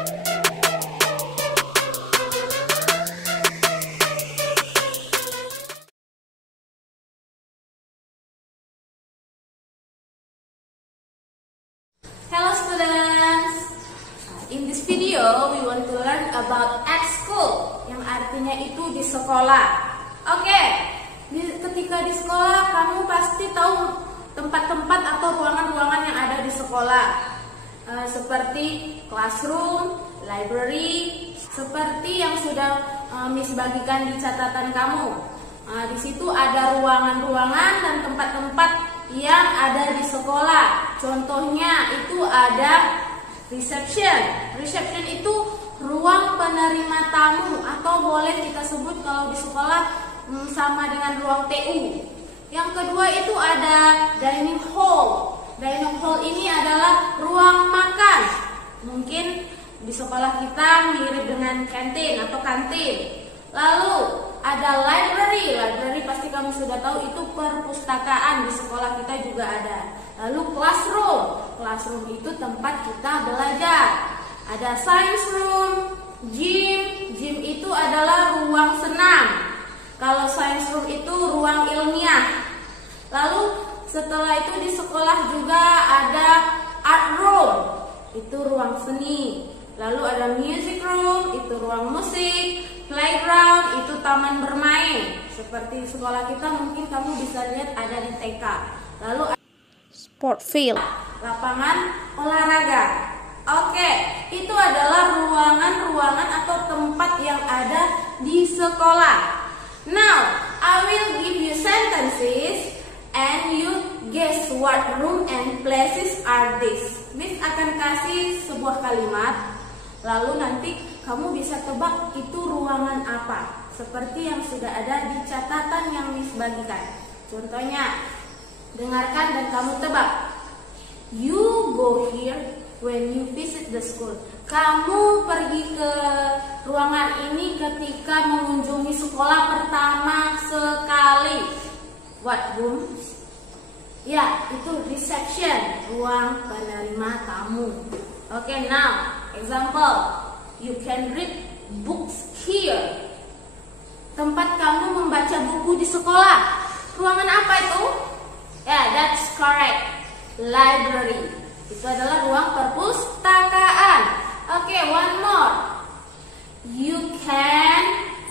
Hello students, in this video we want to learn about at school, yang artinya itu di sekolah. Oke, ketika di sekolah kamu pasti tahu tempat-tempat atau ruangan-ruangan yang ada di sekolah, seperti classroom, library, seperti yang sudah Miss bagikan di catatan kamu. Di situ ada ruangan-ruangan dan tempat-tempat yang ada di sekolah. Contohnya itu ada reception. Reception itu ruang penerima tamu, atau boleh kita sebut kalau di sekolah sama dengan ruang TU. Yang kedua itu ada dining hall. Dining hall ini adalah ruang makan. Mungkin di sekolah kita mirip dengan kantin atau kantin. Lalu ada library. Library pasti kamu sudah tahu, itu perpustakaan, di sekolah kita juga ada. Lalu classroom. Classroom itu tempat kita belajar. Ada science room, gym. Gym itu adalah ruang senam. Kalau science room itu ruang ilmiah. Lalu setelah itu di sekolah juga ada art room, itu ruang seni. Lalu ada music room, itu ruang musik. Playground itu taman bermain. Seperti sekolah kita mungkin kamu bisa lihat ada di TK. Lalu sport field, lapangan olahraga. Oke, itu adalah ruangan-ruangan atau tempat yang ada di sekolah. Now, I will give you sentences and you guess what room and places are this. Miss akan kasih sebuah kalimat, lalu nanti kamu bisa tebak itu ruangan apa, seperti yang sudah ada di catatan yang Miss bagikan. Contohnya, dengarkan dan kamu tebak. You go here when you visit the school. Kamu pergi ke ruangan ini ketika mengunjungi sekolah pertama sekali. What room? Ya, itu reception, ruang penerima tamu. Oke, now example. You can read books here. Tempat kamu membaca buku di sekolah. Ruangan apa itu? Ya, that's correct. Library. Itu adalah ruang perpustakaan. Oke, one more. You can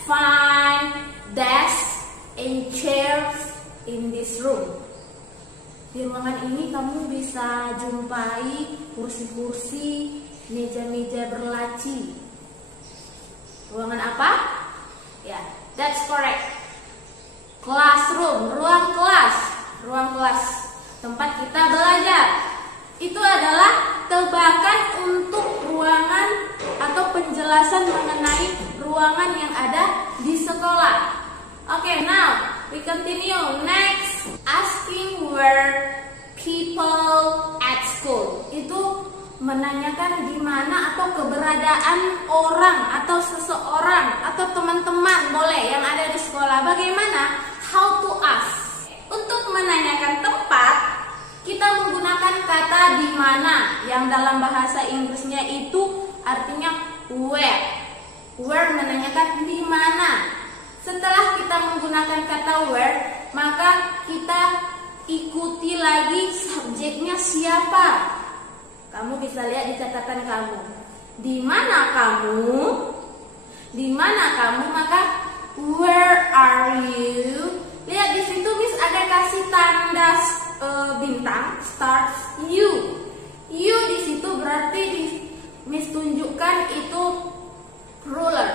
find desks and chairs in this room. Di ruangan ini kamu bisa jumpai kursi-kursi, meja-meja berlaci. Ruangan apa? Ya, that's correct. Classroom, ruang kelas. Ruang kelas, tempat kita belajar. Itu adalah tebakan untuk ruangan atau penjelasan mengenai ruangan yang ada di sekolah. Oke, now we continue. Next, asking where people at school. Itu menanyakan di mana atau keberadaan orang atau seseorang atau teman-teman boleh yang ada di sekolah. Bagaimana? How to ask. Untuk menanyakan tempat, kita menggunakan kata di mana, yang dalam bahasa Inggrisnya itu artinya where. Where menanyakan di mana. Setelah kita menggunakan kata where, maka kita ikuti lagi subjeknya siapa. Kamu bisa lihat di catatan kamu. Di mana kamu? Di mana kamu? Maka where are you? Lihat di situ Miss ada kasih tanda bintang stars you. You di situ berarti Miss tunjukkan itu plural.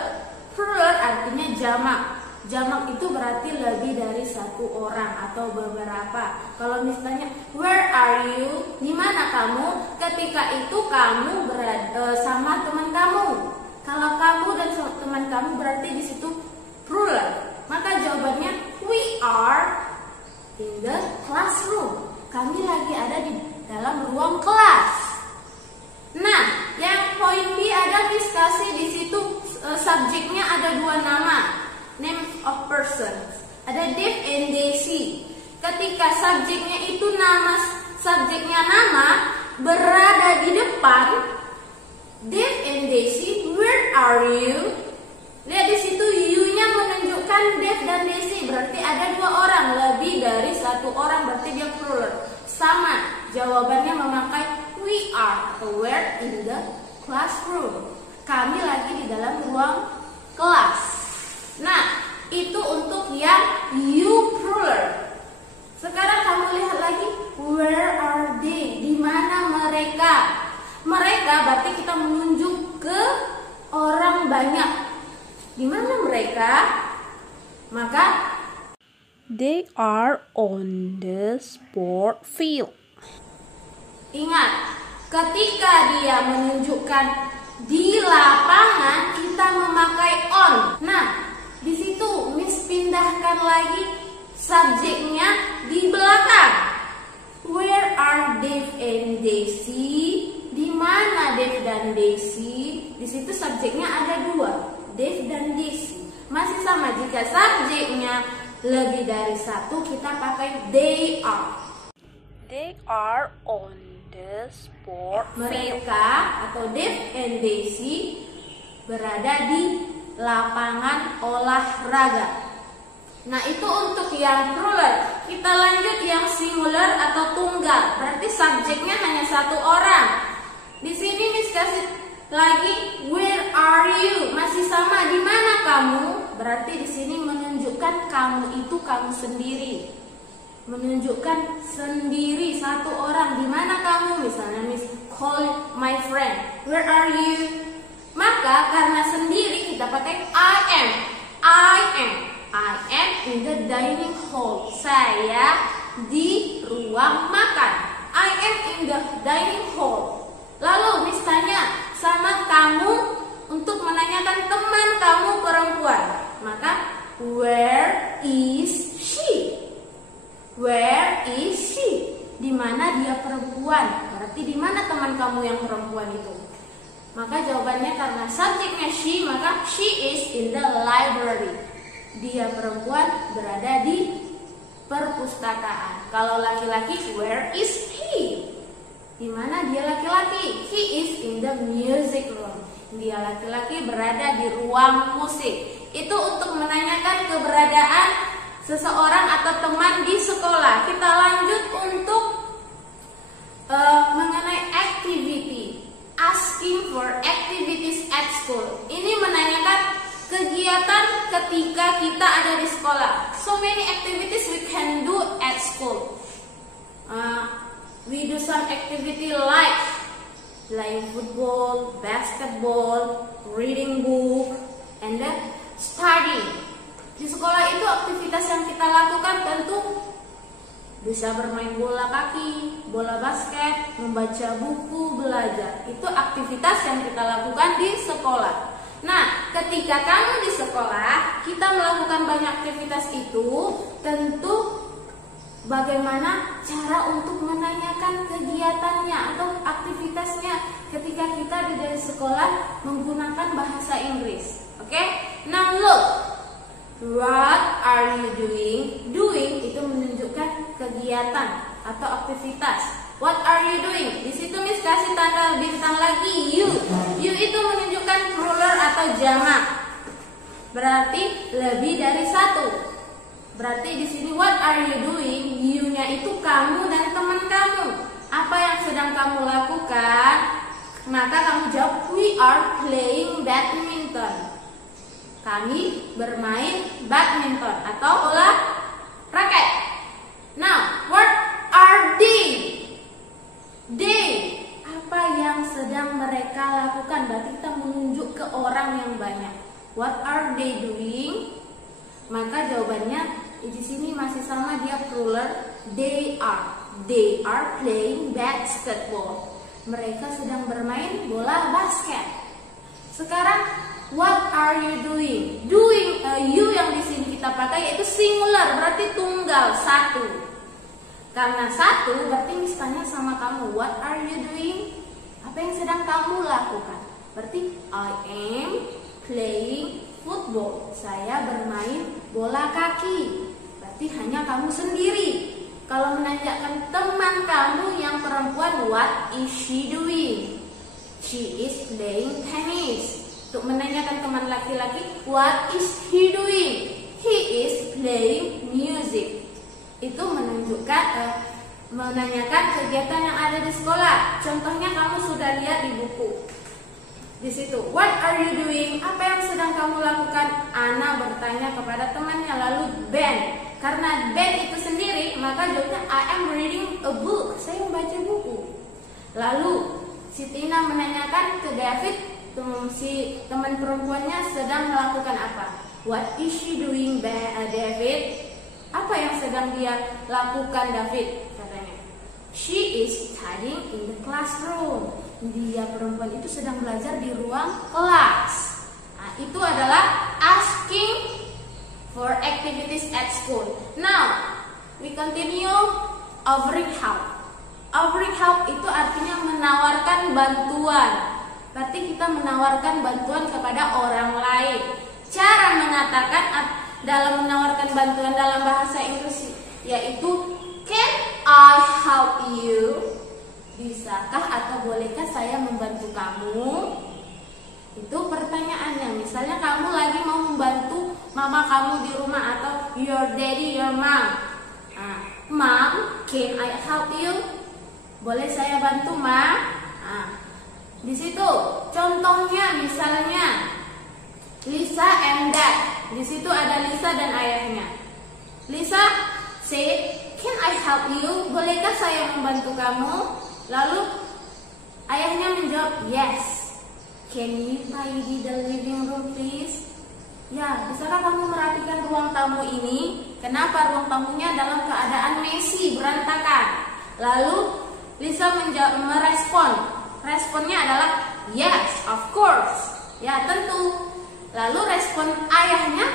Plural artinya jamak. Jamak itu berarti lebih dari satu orang atau beberapa. Kalau misalnya where are you, di mana kamu? Ketika itu kamu sama teman kamu. Kalau kamu dan teman kamu berarti di situ plural. Maka jawabannya we are in the classroom. Kami lagi ada di dalam ruang kelas. Nah, yang poin B ada Miss kasih di situ subjeknya ada dua nama. Name of persons. Ada Dave and Daisy. Ketika subjeknya itu subjeknya nama berada di depan, Dave and Daisy, where are you? Lihat di situ you-nya menunjukkan Dave dan Daisy, berarti ada dua orang, lebih dari satu orang, berarti dia plural. Sama, jawabannya memakai we are atau were in the classroom. Kami lagi di dalam ruang kelas. Nah, itu untuk yang you plural. Sekarang kamu lihat lagi, where are they? Di mana mereka? Mereka berarti kita menunjuk ke orang banyak. Di mana mereka? Maka they are on the sport field. Ingat, ketika dia menunjukkan di lapangan, kita memakai on. Nah, di situ Miss pindahkan lagi subjeknya di belakang. Where are Dave and Daisy? Di mana Dave dan Daisy? Di situ subjeknya ada dua, Dave dan Daisy. Masih sama, jika subjeknya lebih dari satu, kita pakai they are. They are on the sport field. Mereka atau Dave and Daisy berada di lapangan olahraga. Nah, itu untuk yang plural. Kita lanjut yang singular atau tunggal. Berarti subjeknya hanya satu orang. Di sini Miss kasih lagi where are you? Masih sama, di mana kamu? Berarti di sini menunjukkan kamu itu kamu sendiri. Menunjukkan sendiri satu orang. Di mana kamu? Misalnya Miss call my friend. Where are you? Maka karena sendiri kita pakai I am. I am. I am in the dining hall. Saya di ruang makan. I am in the dining hall. Lalu Miss tanya sama kamu untuk menanyakan teman kamu perempuan. Maka where is she? Where is she? Di mana dia perempuan? Berarti di mana teman kamu yang perempuan itu? Maka jawabannya karena subjeknya she, maka she is in the library. Dia perempuan berada di perpustakaan. Kalau laki-laki, where is he? Di mana dia laki-laki? He is in the music room. Dia laki-laki berada di ruang musik. Itu untuk menanyakan keberadaan seseorang atau teman di sekolah. Kita lanjut untuk mengenai activity. Asking for activities at school. Ini menanyakan kegiatan ketika kita ada di sekolah. So many activities we can do at school. We do some activity like playing football, basketball, reading book, and then study. Di sekolah itu aktivitas yang kita lakukan tentu bisa bermain bola kaki, bola basket, membaca buku, belajar. Itu aktivitas yang kita lakukan di sekolah. Nah, ketika kamu di sekolah, kita melakukan banyak aktivitas itu, tentu bagaimana cara untuk menanyakan kegiatannya atau aktivitasnya ketika kita di sekolah menggunakan bahasa Inggris. Oke? Now look. What are you doing? Doing itu menunjukkan kegiatan atau aktivitas. What are you doing? Di situ Miss kasih tanda bintang lagi you. You itu menunjukkan plural atau jamak. Berarti lebih dari satu. Berarti di sini what are you doing? You-nya itu kamu dan teman kamu. Apa yang sedang kamu lakukan? Maka kamu jawab we are playing badminton. Kami bermain badminton atau bola raket. Now, what are they? They, apa yang sedang mereka lakukan? Berarti kita menunjuk ke orang yang banyak. What are they doing? Maka jawabannya di sini masih sama, dia plural. They are playing basketball. Mereka sedang bermain bola basket. Sekarang what are you doing? Doing you yang di sini kita pakai yaitu singular, berarti tunggal, satu. Karena satu berarti Miss tanya sama kamu, what are you doing? Apa yang sedang kamu lakukan? Berarti I am playing football. Saya bermain bola kaki. Berarti hanya kamu sendiri. Kalau menanyakan teman kamu yang perempuan, what is she doing? She She is playing tennis. Untuk menanyakan teman laki-laki, what is he doing? He is playing music. Itu menunjukkan menanyakan kegiatan yang ada di sekolah. Contohnya kamu sudah lihat di buku. Di situ, what are you doing? Apa yang sedang kamu lakukan? Ana bertanya kepada temannya. Lalu Ben, karena Ben itu sendiri, maka jawabnya I am reading a book. Saya membaca buku. Lalu si Tina menanyakan ke David, si teman perempuannya sedang melakukan apa? What is she doing, David? Apa yang sedang dia lakukan, David? Katanya. She is studying in the classroom. Dia perempuan itu sedang belajar di ruang kelas. Nah, itu adalah asking for activities at school. Now, we continue offering help. Offering help itu artinya menawarkan bantuan. Berarti kita menawarkan bantuan kepada orang lain. Cara mengatakan dalam menawarkan bantuan dalam bahasa Inggris yaitu can I help you? Bisakah atau bolehkah saya membantu kamu? Itu pertanyaannya. Misalnya kamu lagi mau membantu mama kamu di rumah atau your daddy, your mom. Mom, can I help you? Boleh saya bantu, Ma? Di situ contohnya misalnya Lisa and Dad. Di situ ada Lisa dan ayahnya. Lisa say, "Can I help you?" Bolehkah saya membantu kamu? Lalu ayahnya menjawab, "Yes." "Can you tidy the living room, please?" Ya, bisakah kamu merapikan ruang tamu ini? Kenapa ruang tamunya dalam keadaan messy, berantakan? Lalu Lisa merespon. Responnya adalah yes, of course. Ya, tentu. Lalu respon ayahnya,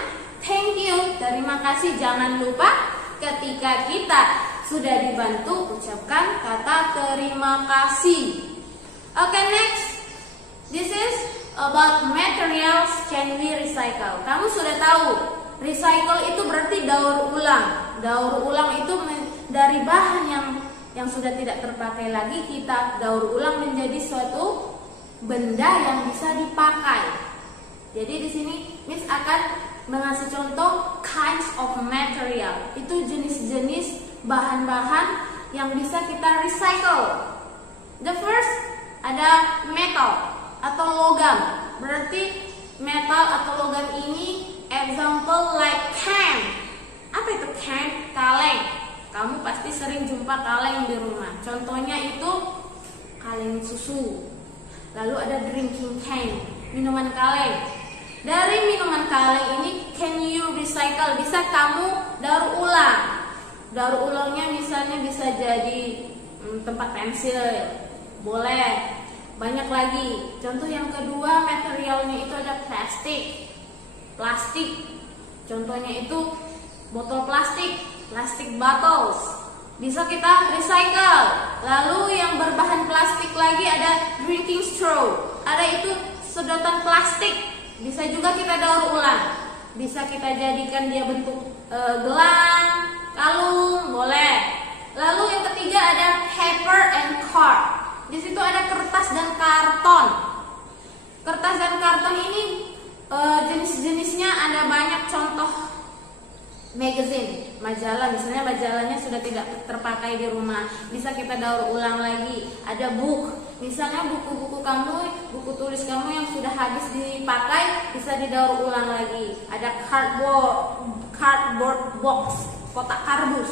thank you, terima kasih. Jangan lupa ketika kita sudah dibantu, ucapkan kata terima kasih. Okay, next. This is about materials can we recycle. Kamu sudah tahu, recycle itu berarti daur ulang. Daur ulang itu dari bahan yang sudah tidak terpakai lagi, kita daur ulang menjadi suatu benda yang bisa dipakai. Jadi di sini Miss akan mengasih contoh kinds of material. Itu jenis-jenis bahan-bahan yang bisa kita recycle. The first ada metal atau logam. Berarti metal atau logam ini example like can. Apa itu can? Kaleng. Kamu pasti sering jumpa kaleng di rumah. Contohnya itu kaleng susu. Lalu ada drinking can, minuman kaleng. Dari minuman kaleng ini can you recycle? Bisa kamu daur ulang. Daur ulangnya misalnya bisa jadi tempat pensil. Boleh. Banyak lagi. Contoh yang kedua, materialnya itu ada plastik. Plastik. Contohnya itu botol plastik. Plastic bottles bisa kita recycle. Lalu yang berbahan plastik lagi ada drinking straw. Ada itu sedotan plastik. Bisa juga kita daur ulang. Bisa kita jadikan dia bentuk gelang, kalung, boleh. Lalu yang ketiga ada paper and card. Di situ ada kertas dan karton. Kertas dan karton ini jenis-jenisnya ada banyak. Contoh magazine, majalah, misalnya majalahnya sudah tidak terpakai di rumah, bisa kita daur ulang lagi. Ada book, misalnya buku-buku kamu, buku tulis kamu yang sudah habis dipakai, bisa didaur ulang lagi. Ada cardboard box, kotak kardus,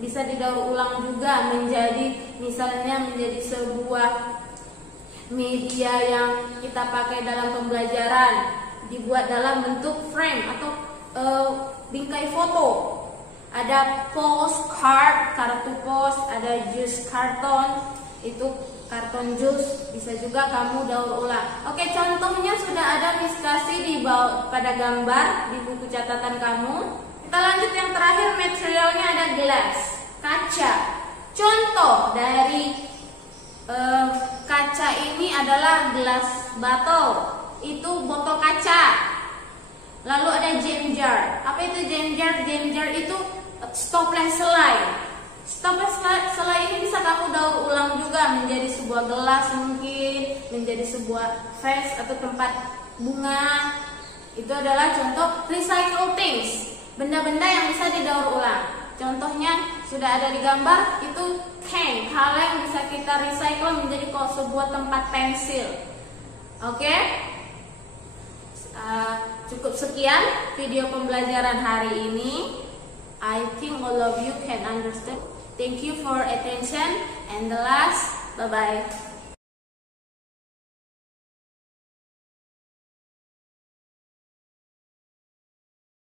bisa didaur ulang juga menjadi sebuah media yang kita pakai dalam pembelajaran, dibuat dalam bentuk frame atau bingkai foto. Ada postcard, kartu pos, ada jus karton, itu karton jus, bisa juga kamu daur ulang. Oke, contohnya sudah ada Miss kasih di bawah pada gambar di buku catatan kamu. Kita lanjut yang terakhir, materialnya ada gelas, kaca. Contoh dari kaca ini adalah gelas botol, itu botol kaca. Lalu ada jam jar. Apa itu jam jar? Jam jar itu stopless line. Stopper selai ini bisa kamu daur ulang juga menjadi sebuah gelas, mungkin menjadi sebuah vase atau tempat bunga. Itu adalah contoh recycle things, benda-benda yang bisa didaur ulang. Contohnya sudah ada di gambar, itu can, kaleng bisa kita recycle menjadi sebuah tempat pensil. Oke? Cukup sekian video pembelajaran hari ini. I think all of you can understand. Thank you for attention, and the last, bye-bye.